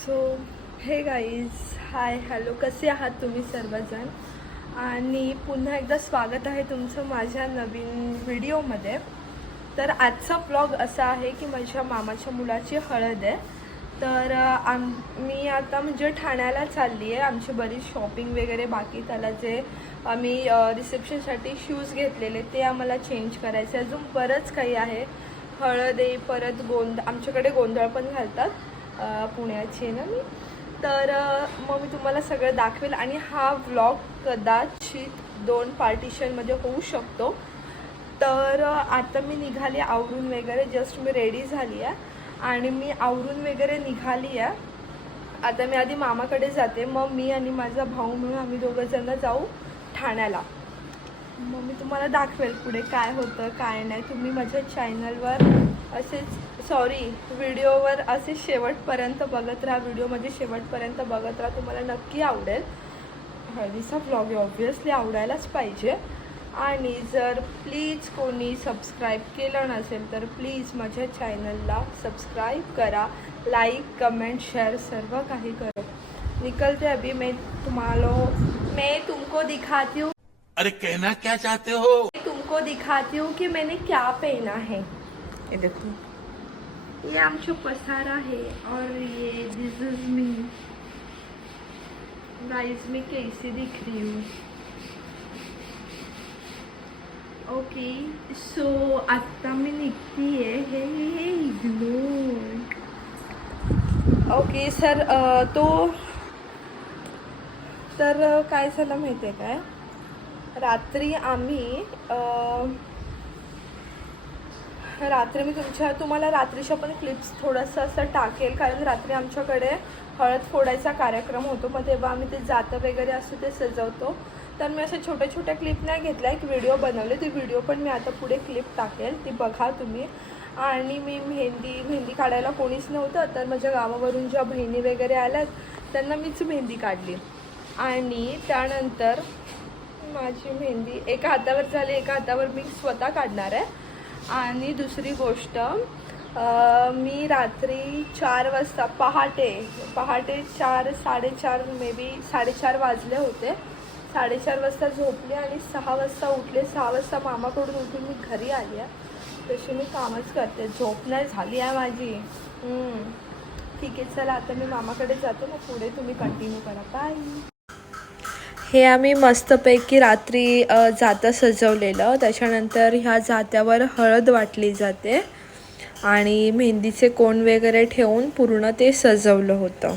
So हे guys, hi hello, कसे आहात तुम्ही सर्वजण. आणि पुन्हा एकदा स्वागत आहे तुमचं माझ्या नवीन व्हिडिओमध्ये. तर आजचा ब्लॉग असा आहे की माझ्या मामाच्या मुलाची हळद आहे. तर मी आता म्हणजे ठाण्याला चालली आहे. आमची बरीच शॉपिंग वगैरे बाकी, त्याला जे आम्ही रिसेप्शनसाठी शूज घेतलेले ते आम्हाला चेंज करायचे. अजून बरंच काही आहे. हळद आहे, परत आमच्याकडे गोंधळ पण घालतात. पुण्याची आहे ना मी. तर मग मी तुम्हाला सगळं दाखवेल आणि हा व्लॉग कदाचित 2 पार्टिशनमध्ये होऊ शकतो. तर आता मी निघाली आवरून वगैरे, जस्ट मी रेडी झाली आहे आणि मी आवरून वगैरे निघाली आहे. आता मी आधी मामाकडे जाते, मग मी आणि माझा भाऊ मिळून आम्ही दोघंजणं जाऊ ठाण्याला. मग मी तुम्हाला दाखवेल पुढे काय होतं काय नाही. तुम्ही माझ्या चॅनलवर व्हिडिओवर असे शेवटपर्यंत बघत राहा. व्हिडिओमध्ये शेवटपर्यंत बघत राहा, तुम्हाला नक्की आवडेल. हळदीचा व्लॉग आहे, ऑब्व्हियसली आवडायलाच पाहिजे. आणि जर प्लीज कोणी सबस्क्राईब केलं नसेल तर प्लीज माझ्या चॅनलला सबस्क्राईब करा. लाईक कमेंट शेअर सर्व काही करा. निकलते अभी मैं तुमको दिखाती हूँ. अरे कहना क्या चाहते हो? तुमको दिखाती हूँ कि मैंने क्या पहना है. ये देखो, ये आमचा पसारा है और ये दिस इज मी. गाइस, मैं कैसी दिख रही हूँ? ओके, सो आता मी निघतीये. हे इग्नोर. ओके सर, तर काय झालं माहिती आहे काय, रात्री मी तुम्हाला रात्रीच्या पण क्लिप्स थोडंसं असं टाकेल, कारण रात्री आमच्याकडे हळद फोडायचा कार्यक्रम होतो. मग तेव्हा आम्ही ते जातं वगैरे असतो ते सजवतो. तर मी अशा छोट्या छोट्या क्लिप नाही घेतल्या, एक व्हिडिओ बनवले. ती व्हिडिओ पण मी आता पुढे क्लिप टाकेल, ती बघा तुम्ही. आणि मी मेहंदी काढायला कोणीच नव्हतं, तर माझ्या गावावरून ज्या बहिणी वगैरे आल्यात त्यांना मीच मेहंदी काढली. आणि त्यानंतर माझी मेहंदी एका हातावर झाली, एका हातावर मी स्वतः काढणार आहे. आणि दुसरी गोष्ट, मी रात्री 4 वाजता पहाटे 4 साडेचार मे बी 4:30 वाजले होते. 4:30 वाजता झोपले आणि 6 वाजता उठले. 6 वाजता मामाकडून उठून मी घरी आली आहे. तशी मी कामच करते, झोप नाही झाली आहे माझी. ठीक आहे, चला आता मी मामाकडे जाते, मग पुढे तुम्ही कंटिन्यू करा. बाय. हे आम्ही मस्तपैकी रात्री जातं सजवलेलं. त्याच्यानंतर ह्या जात्यावर हळद वाटली जाते आणि मेहंदीचे कोण वगैरे ठेवून पूर्ण ते सजवलं होतं.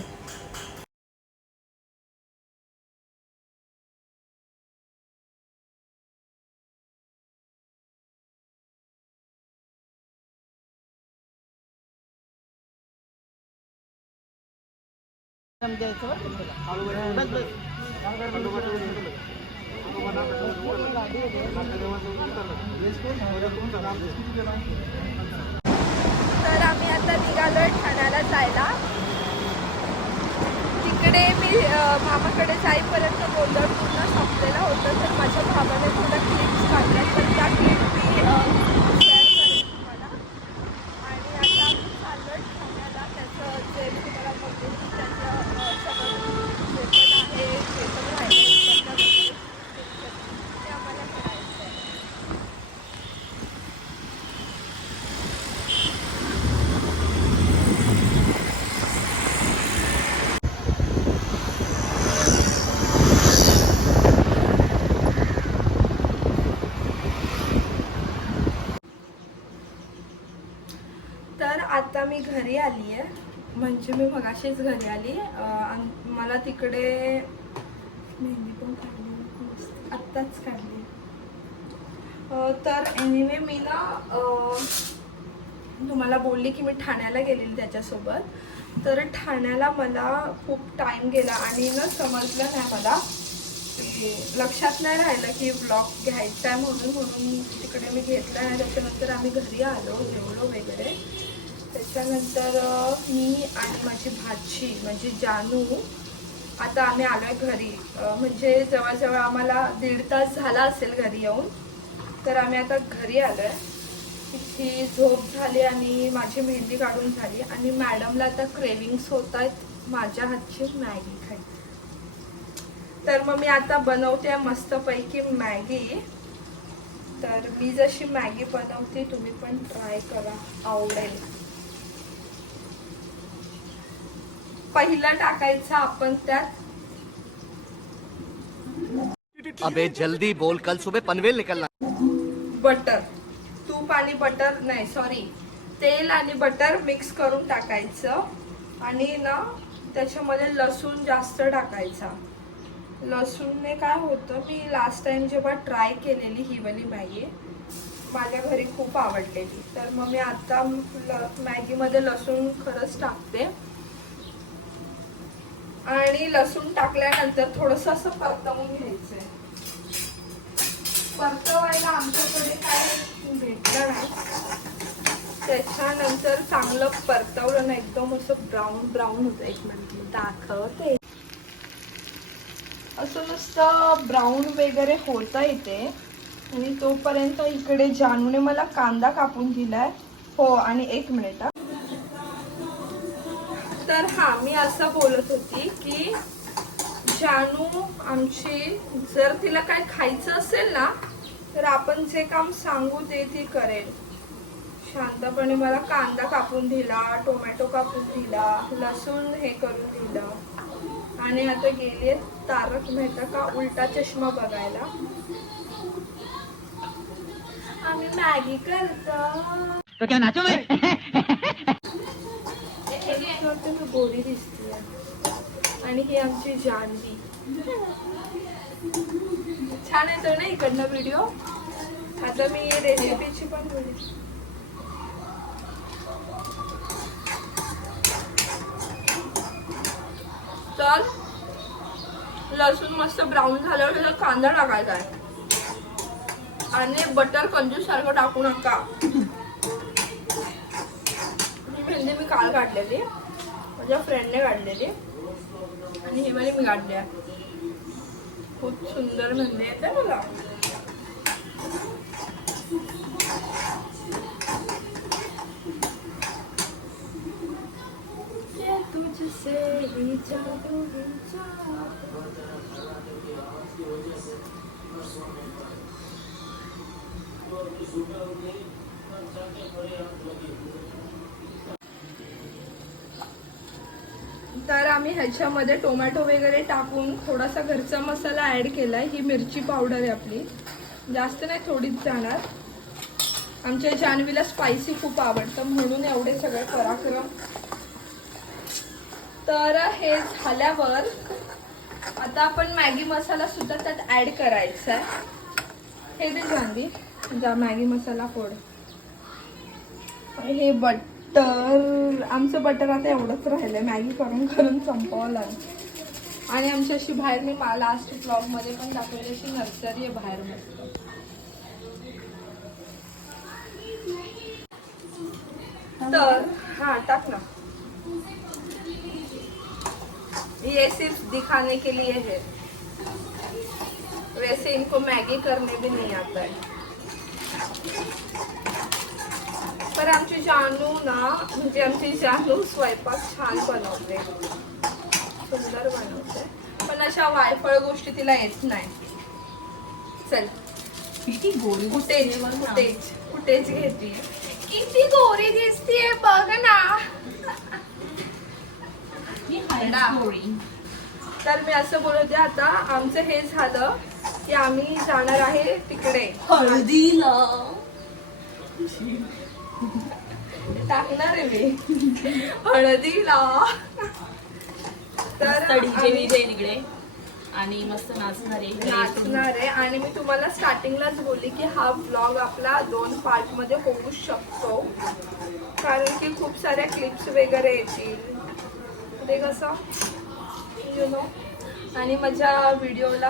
तर आम्ही आता निघालोय ठाण्याला जायला. तिकडे मी मामाकडे जाईपर्यंत गोंधळ पूर्ण संपलेला होतं. तर माझ्या भावाने थोड्या क्लिप्स काढल्या, तर त्या क्लिप मी शेअर करेन तुम्हाला. आणि आता आम्ही चाललोय ठाण्याला. त्याचं जे मी तुम्हाला बोलते की त्याचं सगळं जे पण आहे, जे पण राहिले ते आम्हाला करायचं आहे. तर आता मी घरी आली आहे, म्हणजे मी मगाशीच घरी आली. मला तिकडे मेहंदी पण काढली, आत्ताच काढली. तर एनिवे मी ना तुम्हाला बोलली की मी ठाण्याला गेलेली त्याच्यासोबत. तर ठाण्याला मला खूप टाईम गेला आणि ना समजलं नाही, मला लक्षात नाही राहिलं की ब्लॉग घ्यायचा आहे म्हणून तिकडे मी घेतला नाही. त्याच्यानंतर आम्ही घरी आलो, जेवलो वगैरे. त्याच्यानंतर मी आणि माझी भाची म्हणजे जानू, आता आम्ही आलो आहे घरी. म्हणजे जवळजवळ आम्हाला 1.5 तास झाला असेल घरी येऊन. तर आम्ही आता घरी आलो आहे. तिची झोप झाली आणि माझी मेहंदी काढून झाली. आणि मॅडमला आता क्रेविंग्स होत आहेत माझ्या हातची मॅगी खाय. तर मग मी आता बनवते मस्तपैकी मॅगी. तर मी जशी मॅगी बनवते तुम्ही पण ट्राय करा, आवडेल. पहिलं टाकायचं आपण त्यात अबे जल्दी बोल, कल सुबह पनवेल निकलना. बटर. तूप आणि बटर नाही, सॉरी, तेल आणि बटर मिक्स करून टाकायचं. आणि ना त्याच्यामध्ये लसूण जास्त टाकायचा. लसूणने काय होतं, मी लास्ट टाइम जेव्हा ट्राय केलेली ही वाली मॅगी माझ्या घरी खूप आवडलेली. तर मग मी आता मॅगीमध्ये लसूण खरंच टाकते. आणि लसूण टाकल्यानंतर थोडंसं असं परतवून घ्यायचंय. परतवायला आमच्याकडे काय भेटलं नाही. त्याच्यानंतर चांगलं परतवलं ना, एकदम असं ब्राऊन ब्राऊन होतं. एक मिनिट दाखवते. असं नुसतं ब्राऊन वगैरे होतं इथे. आणि तोपर्यंत इकडे जानूने मला कांदा कापून दिलाय. हो, आणि एक मिनिट. तर हा, मी असं बोलत होती की जानू आमची, जर तिला काय खायचं असेल ना तर आपण जे काम सांगू ते ती करेल. शांतपणे मला कांदा कापून दिला, टोमॅटो कापून दिला, लसूण हे करून दिलं. आणि आता गेली तारक मेहता का उलटा चष्मा बघायला. आम्ही मॅगी करतो. तो क्या नाचो मैं? मी गोरी दिसते. आणि ही आमची जानवी. छान येतो ना इकडनं व्हिडिओ. आता मी रेसिपीची पण व्हिडिओ. तर लसूण मस्त ब्राऊन झाल्यावर त्याचा कांदा टाकायचा आहे. आणि बटर कंजूस सारखं टाकू नका. ही मेहंदी मी काल काढलेली, माझ्या फ्रेंडने काढलेली. आणि ही वाली मी काढली आहे. खूप सुंदर मेहंदी येते मला. तर आम्ही ह्याच्यामध्ये टोमॅटो वगैरे टाकून थोडासा घरचा मसाला ऍड केलाय. ही मिरची पावडर आहे आपली, जास्त नाही, थोडीच जाणार. आमच्या जानवीला स्पायसी खूप आवडतं म्हणून एवढे सगळे पराक्रम. तर हे झाल्यावर आता आपण मॅगी मसाला सुद्धा त्यात ऍड करायचा आहे. हे दे जानवी, जा मॅगी मसाला फोड. हे बटर, आमचं बटर आता एवढंच राहिलंय. मॅगी करून करून संपवावं लागेल. आणि आमची अशी बाहेर, मी लास्ट ब्लॉग मध्ये पण दाखवली, अशी नर्सरी आहे बाहेर मस्त. तर हाँ टाक ना. ये सिर्फ दिखाने के लिए है, वैसे इनको मैगी करने भी नहीं आता है. पर आमची जानू ना, म्हणजे आमची जानू स्वयंपाक छान बनवते, सुंदर बनवते. पण अशा वायफळ गोष्टी तिला येत नाही. चल किती गोरी फुटेज फुटेज फुटेज घेते. किती गोरी दिसतीये बघ ना. गोरी. तर मी असं बोलते, आता आमचं हे झालं की आम्ही जाणार आहे तिकडे हळदीला. टाकणार आहे मी हळदीला. तर तिकडे आणि मस्त नाचणार आहे. आणि मी तुम्हाला स्टार्टिंगलाच बोलली की हा ब्लॉग आपला 2 पार्ट मध्ये होऊ शकतो, कारण की खूप साऱ्या क्लिप्स वगैरे येतील ते कसं यु नो. आणि माझ्या व्हिडिओला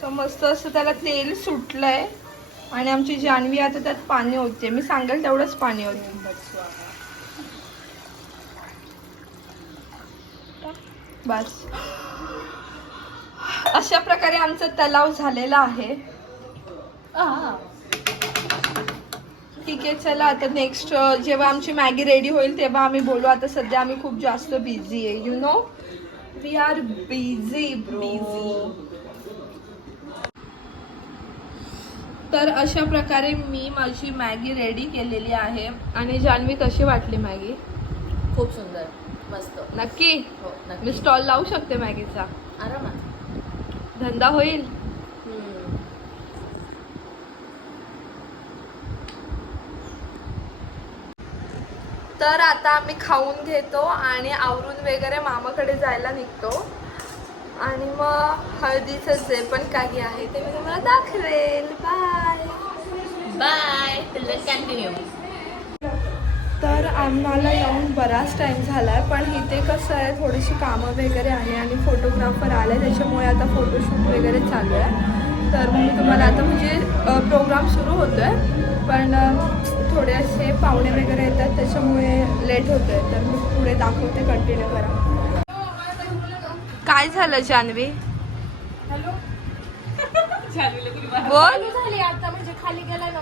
समजत असं त्याला तेल सुटलंय. आणि आमची जानवी आता त्यात पाणी होते. मी सांगेल तेवढंच पाणी होते बस. अशा प्रकारे आमचा तलाव झालेला आहे. ठीक आहे चला आता नेक्स्ट जेव्हा आमची मॅगी रेडी होईल तेव्हा आम्ही बोलू. आता सध्या आम्ही खूप जास्त बिझी आहे. You know we are busy bro. तर अशा प्रकारे मी माझी मॅगी रेडी केलेली आहे. आणि जान्हवी कशी वाटली मॅगी? खूप सुंदर, मस्त. नक्की हो, मी नक्की. स्टॉल लावू शकते मॅगीचा. आरामात. धंदा होईल. तर आता आम्ही खाऊन घेतो आणि आवरून वगैरे मामाकडे जायला निघतो. आणि मग हळदीचं जे पण काही आहे ते मी तुम्हाला दाखवेल. Bye bye. कंटिन्यू. तर आम्हाला येऊन बराच टाईम झाला आहे, पण इथे कसं आहे थोडीशी कामं वगैरे आहे आणि फोटोग्राफर आले त्याच्यामुळे आता फोटोशूट वगैरे चालू आहे. तर मी तुम्हाला आता म्हणजे प्रोग्राम सुरू होतो आहे पण थोडे असे पाहुणे वगैरे येतात त्याच्यामुळे लेट होतं आहे. तर मी पुढे दाखवते, कंटिन्यू करा. काय झालं जान्हवी? बोल. झाली आता म्हणजे खाली गेला ना.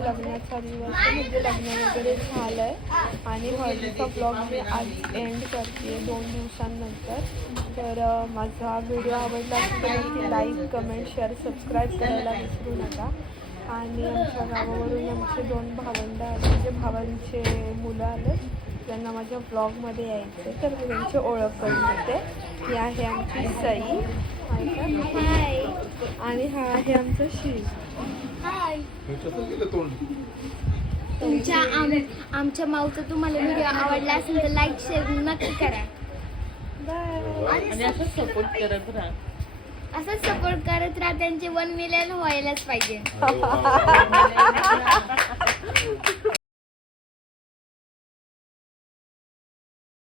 लग्नाचा दिवस म्हणजे लग्न वगैरे झालं आहे आणि हळदीचा ब्लॉग मी आज एंड करते 2 दिवसांनंतर. तर माझा व्हिडिओ आवडला असेल तर नक्की लाईक कमेंट शेअर सबस्क्राईब करायला विसरू नका. आणि आमच्या गावावरून आमचे 2 भावंडं आले म्हणजे भावांचे मुलं आले त्यांना माझ्या ब्लॉगमध्ये यायचे तर मी त्यांची ओळख करून देते. ही आहे आमची सई हाय आणि हा आहे आमचं शिव. हाय. आमच्या माऊचा तुम्हाला व्हिडिओ आवडला असेल तर लाईक शेअर नक्की करा. बाय. आणि असंच सपोर्ट करत राहा. असंच सपोर्ट करत राहा. त्यांचे 1 मिलियन व्हायलाच पाहिजे.